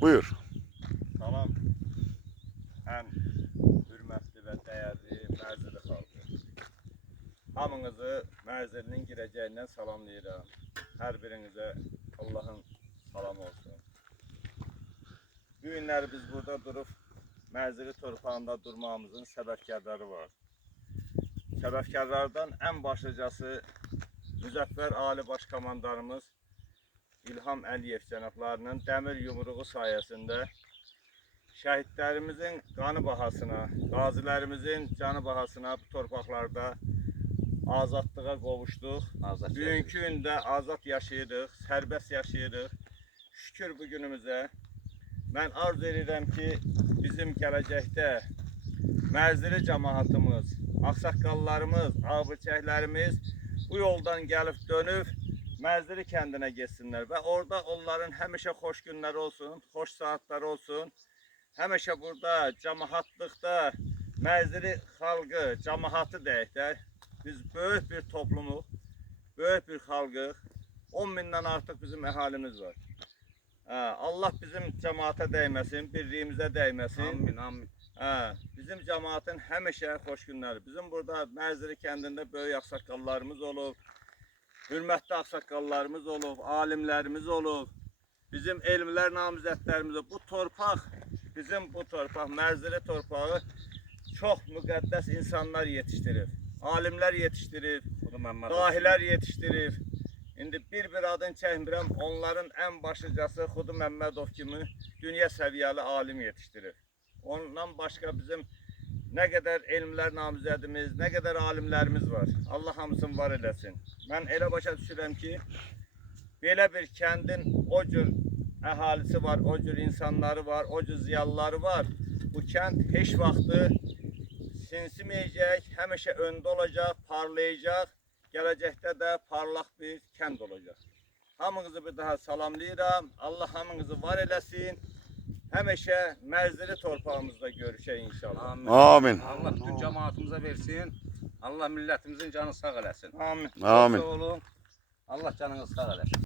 Buyur. Salam, ən hörmətli və dəyərli Mərzili xalqı. Hamınızı Mərzilinin girəcəyindən salamlayıram. Hər birinizə Allahın salamı olsun. Bu günləri biz burada durub Mərzili torpağında durmamızın səbəbkarları var. Səbəbkarlardan ən başlıcası Müzəffər Ali Başkomandanımız İlham Əliyev cənablarının dəmir yumruğu sayəsində şəhidlərimizin qanı bahasına, qazilərimizin canı bahasına bu torpaqlarda azadlığa qovuşduq. Bugünkü gündə azad yaşayırıq, sərbəst yaşayırıq. Şükür bu günümüzə. Mən arzu edirəm ki, bizim gələcəkdə Mərzili cəmaatımız, ağsaqqallarımız, ağbirçəklərimiz bu yoldan gəlib dönüb Mərzili kəndinə getsinlər və orada onların həmişə xoş günləri olsun, xoş saatları olsun. Həmişə burada cəmaatlıqda Mərzili xalqı, cəmaatı deyək də, biz böyük bir toplumuq, böyük bir xalqıq. 10 mindən artıq bizim əhalimiz var. Allah bizim cəmaata dəyməsin, birliyimizə dəyməsin. Amin, amin. Bizim cəmaatın həmişə xoş günləri. Bizim burada Mərzili kəndində böyük ağsaqqallarımız olub, hörmətli ağsaqqallarımız olub, alimlərimiz olub, bizim elmlər namizədlərimiz olub. Bu torpaq, bizim bu torpaq, Mərzili torpağı çox müqəddəs insanlar yetişdirir. Alimlər yetişdirir, dahilər yetişdirir. İndi bir adını çəkmirəm, onların ən başlıcası Xudu Məmmədov kimi dünya səviyyəli alim yetişdirir. Ondan başqa bizim nə qədər elmlər namizədimiz, nə qədər alimlərimiz var. Allah hamısını var eləsin. Mən elə başa düşürəm ki, belə bir kəndin o cür əhalisi var, o cür insanları var, o cür ziyalıları var. Bu kənd heç vaxtı sinsiməyəcək, həmişə öndə olacaq, parlayacaq. Gələcəkdə də parlaq bir kənd olacaq. Hamınızı bir daha salamlayıram. Allah hamınızı var eləsin. Həmişə Mərzili torpağımızda görüşək inşallah. Amin. Amin. Allah bütün cemaatımıza versin. Allah milletimizin canı sağ eləsin. Amin. Amin. Sağ olun. Allah canınızı sağ eləsin.